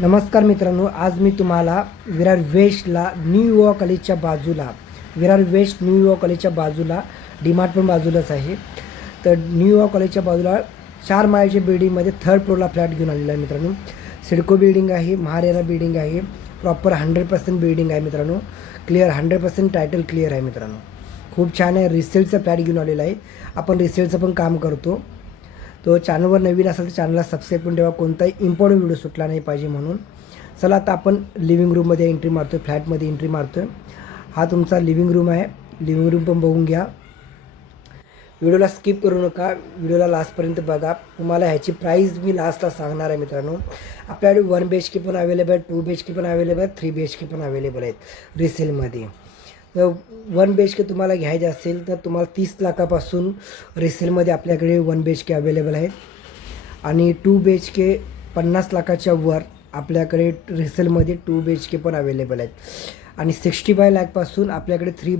नमस्कार मित्रांनो, आज मी तुम्हाला विरार वेस्टला न्यू युवा कॉलेजच्या बाजूला विरार वेस्ट न्यू युवा कॉलेजच्या बाजूला डीमार्ट पण बाजूलाच आहे. तर न्यू युवा कॉलेजच्या बाजूला 4 माळ्याच्या बिल्डिंगमध्ये 3rd फ्लोअरला फ्लॅट घेऊन आलेला आहे मित्रांनो. सिडको बिल्डिंग आहे, महारेरा बिल्डिंग आहे, प्रॉपर 100% बिल्डिंग आहे मित्रांनो. क्लिअर 100% टायटल क्लिअर आहे मित्रांनो. खूप छान आहे. रिसेलचा फ्लॅट घेऊन आलेला आहे. आपण रिसेलचं पण काम करतो. तो चॅनलवर नवीन असेल तर चॅनलला सबस्क्राईब करून ठेवा, कोणताही इम्पॉर्टंट व्हिडिओ सुटला नाही पाहिजे म्हणून. चला आता आपण लिव्हिंग रूममध्ये एंट्री मारतो आहे, फ्लॅटमध्ये एंट्री मारतो आहे. हा तुमचा लिव्हिंग रूम आहे. लिव्हिंग रूम पण बघून घ्या. व्हिडिओला स्किप करू नका, व्हिडिओला लास्टपर्यंत बघा. तुम्हाला ह्याची प्राईस मी लास्टला सांगणार आहे मित्रांनो. आपल्याकडे 1 BHK पण अवेलेबल आहे, 2 BHK पण अवेलेबल आहे, 3 BHK पण अवेलेबल आहेत रिसेलमध्ये. तर 1 BHK तुम्हाला घ्यायचे असेल तर तुम्हाला 30 लाखापासून रिसेलमध्ये आपल्याकडे 1 BHK अवेलेबल आहेत. आणि 2 BHK 50 लाखाच्या वर आपल्याकडे रिसेलमध्ये 2 BHK पण अवेलेबल आहेत. आणि 65 लाखपासून आपल्याकडे 3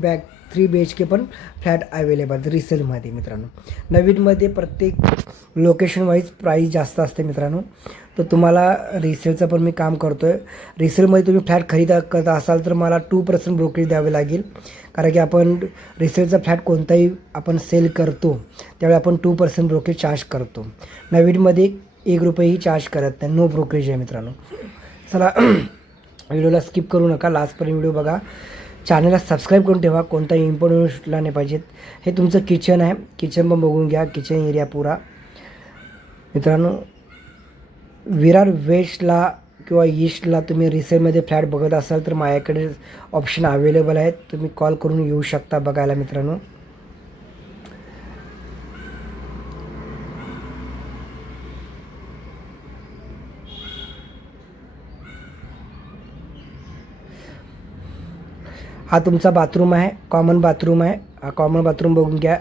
BHK पण फ्लॅट अवेलेबल आहेत रिसेलमध्ये मित्रांनो. नवीनमध्ये प्रत्येक लोकेशन वाईज प्राईस जास्त असते मित्रांनो. तर तुम्हाला रिसेलचं पण मी काम करतो आहे. रिसेलमध्ये तुम्ही फ्लॅट खरेदी करत असाल तर मला 2% ब्रोकरेज द्यावे लागेल. कारण की आपण रिसेलचा फ्लॅट कोणताही आपण सेल करतो त्यावेळी आपण 2% ब्रोकरेज चार्ज करतो. नवीनमध्ये 1 रुपयेही चार्ज करत नाही, नो ब्रोकरेज आहे मित्रांनो. चला व्हिडिओला स्किप करू नका, लास्टपर्यंत व्हिडिओ बघा. चॅनलला सबस्क्राईब करून ठेवा, कोणताही इम्पॉर्टंट सुटला नाही पाहिजेत. हे तुमचं किचन आहे, किचन पण बघून घ्या. किचन एरिया पुरा मित्रांनो. विरार वेस्टला किंवा ईस्टला तुम्ही रिसेलमध्ये फ्लॅट बघत असाल तर माझ्याकडे ऑप्शन अवेलेबल आहेत. तुम्ही कॉल करून येऊ शकता बघायला मित्रांनो. हा तुमचा बाथरूम आहे, कॉमन बाथरूम आहे. हा कॉमन बाथरूम बघून घ्या.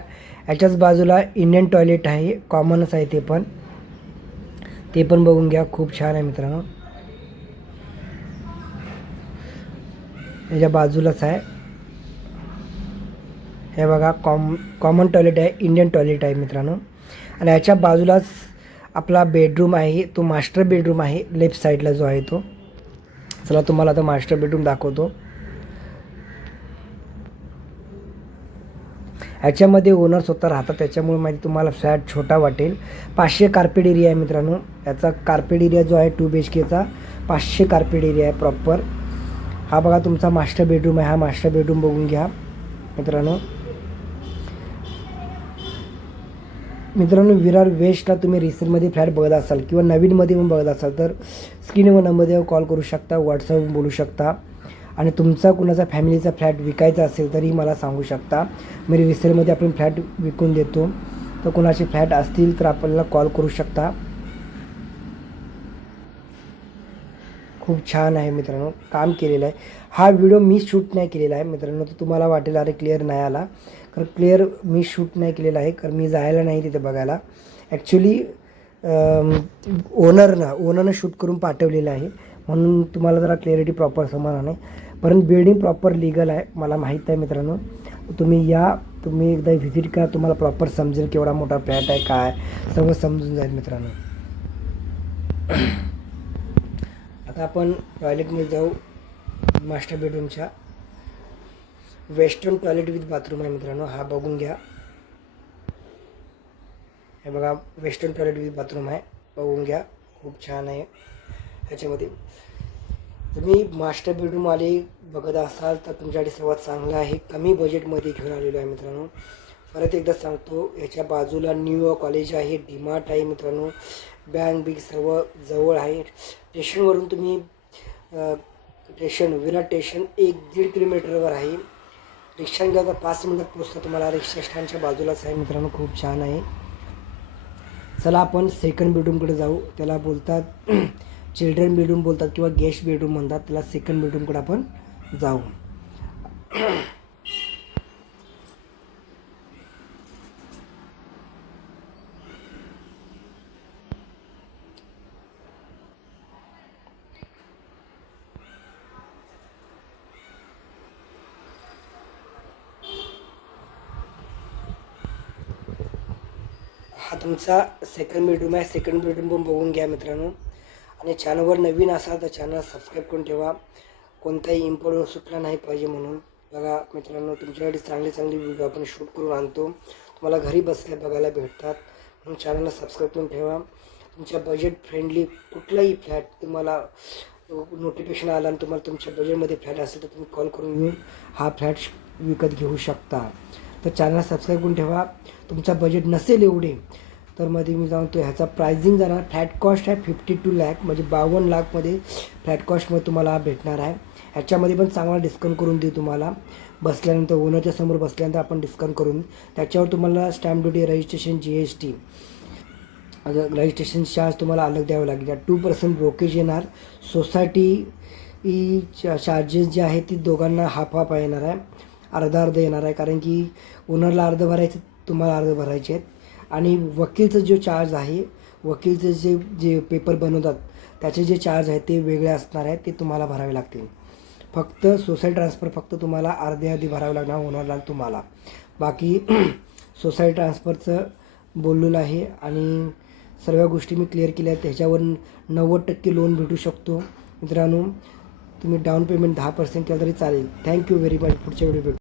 याच्याच बाजूला इंडियन टॉयलेट आहे, कॉमनच आहे ते पण बघून घ्या. खूप छान आहे मित्रांनो. याच्या बाजूलाच आहे हे बघा, कॉमन टॉयलेट आहे, इंडियन टॉयलेट आहे मित्रांनो. आणि याच्या बाजूलाच आपला बेडरूम आहे, तो मास्टर बेडरूम आहे लेफ्ट साईडला जो आहे तो. चला तुम्हाला आता मास्टर बेडरूम दाखवतो. ह्याच्यामध्ये ओनर स्वतः राहतात, त्याच्यामुळे माहिती तुम्हाला फ्लॅट छोटा वाटेल. 500 कार्पेट एरिया आहे मित्रांनो. याचा कार्पेट एरिया जो आहे 2 BHKचा 500 कार्पेट एरिया आहे प्रॉपर. हा बघा तुमचा मास्टर बेडरूम आहे. हा मास्टर बेडरूम बघून घ्या मित्रांनो. विरार वेस्टला तुम्ही रिसेलमध्ये फ्लॅट बघत असाल किंवा नवीनमध्ये पण बघत असाल तर स्क्रीनवर नंबरवर कॉल करू शकता, व्हॉट्सअपवर बोलू शकता. आणि तुमचा कुणाचा फॅमिलीचा फ्लॅट विकायचा असेल तरी मला सांगू शकता. मी रिसेलमध्ये आपण फ्लॅट विकून देतो. तर कुणाचे फ्लॅट असतील तर आपल्याला कॉल करू शकता. खूप छान आहे मित्रांनो, काम केलेलं आहे. हा व्हिडिओ मी शूट नाही केलेला आहे मित्रांनो. तर तुम्हाला वाटेल अरे क्लिअर नाही आला, कारण क्लिअर मी शूट नाही केलेला आहे, कारण मी जायला नाही तिथे बघायला. ॲक्च्युली ओनरनं शूट करून पाठवलेलं आहे, म्हणून तुम्हाला जरा क्लिअरिटी प्रॉपर समजणार नाही. परंतु बिल्डिंग प्रॉपर लिगल आहे, मला माहीत आहे मित्रांनो. तुम्ही एकदा व्हिजिट करा, तुम्हाला प्रॉपर समजेल केवढा मोठा फ्लॅट आहे, काय सगळं समजून जाईल मित्रांनो. आता आपण टॉयलेटमध्ये जाऊ. मास्टर बेडरूमच्या वेस्टर्न टॉयलेट विथ बाथरूम आहे मित्रांनो. हा बघून घ्या. हे बघा वेस्टर्न टॉयलेट विथ बाथरूम आहे, बघून घ्या. खूप छान आहे. ह्याच्यामध्ये तुम्ही मास्टर बेडरूम आले बघत असाल तर तुमच्यासाठी सर्वात चांगलं आहे. कमी बजेटमध्ये घेऊन आलेलो आहे मित्रांनो. परत एकदा सांगतो, याच्या बाजूला न्यू युवा कॉलेज आहे, डीमार्ट आहे मित्रांनो, बँक बिग सर्व जवळ आहे. स्टेशनवरून तुम्ही विरार स्टेशन 1-1.5 किलोमीटरवर आहे. रिक्षाने गेला तर 5 मिनिटात पोचता तुम्हाला. रिक्षा स्टँडच्या बाजूलाच आहे मित्रांनो. खूप छान आहे. चला आपण सेकंड बेडरूमकडे जाऊ. त्याला बोलतात चिल्ड्रन बेडरूम बोलतात किंवा गेस्ट बेडरूम म्हणतात त्याला. सेकंड बेडरूमकडे आपण जाऊ. हा तुमचा सेकंड बेडरूम आहे. सेकंड बेडरूम पण बघून घ्या मित्रांनो. आणि चॅनलवर नवीन असाल तर चॅनल सबस्क्राईब करून ठेवा, कोणताही इम्पॉर्टंट सुटला नाही पाहिजे म्हणून. बघा मित्रांनो, तुमच्यासाठी चांगले चांगले व्हिडिओ आपण शूट करून आणतो, तुम्हाला घरी बसल्या बघायला भेटतात. म्हणून चॅनलला सबस्क्राईब करून ठेवा. तुमच्या बजेट फ्रेंडली कुठलाही फ्लॅट तुम्हाला नोटिफिकेशन आला आणि तुम्हाला तुमच्या बजेटमध्ये फ्लॅट असेल तर तुम्ही कॉल करून येऊन हा फ्लॅट विकत घेऊ शकता. तर चॅनल सबस्क्राईब करून ठेवा. तुमचा बजेट नसेल एवढे तर मध्ये मी सांगतो ह्याचा प्राइसिंग जाणार, फ्लॅट कॉस्ट आहे 52 लाख, म्हणजे 52 लाखमध्ये फ्लॅट कॉस्टमध्ये तुम्हाला भेटणार आहे. ह्याच्यामध्ये पण चांगला डिस्काउंट करून देऊ तुम्हाला. बसल्यानंतर ओनरच्या समोर बसल्यानंतर आपण डिस्काउंट करून त्याच्यावर तुम्हाला stamp duty, registration, GST, registration charge तुम्हाला अलग द्यावं लागेल. 2% ब्रोकेज येणार. सोसायटी चार्जेस जे आहे ती दोघांना हाफ हाफ येणार आहे, अर्धा येणार आहे, कारण की ओनरला अर्ध भरायचं, तुम्हाला अर्ध भरायचे आहेत. आणि वकीलचं जो चार्ज आहे, वकीलचं जे जे पेपर बनवतात त्याचे जे चार्ज आहेत ते वेगळे असणार आहेत, ते तुम्हाला भरावे लागतील. फक्त सोसायटी ट्रान्सफर फक्त तुम्हाला अर्धी भरावं लागणार ओनरला तुम्हाला. बाकी सोसायटी ट्रान्सफरचं बोललेलं आहे आणि सर्व गोष्टी मी क्लिअर केल्या आहेत. त्याच्यावर 90% लोन भेटू शकतो. मित्रांनो, तुम्ही डाऊन पेमेंट 10% केलं तरी चालेल. Thank you very much. पुढच्या व्हिडिओ भेटू.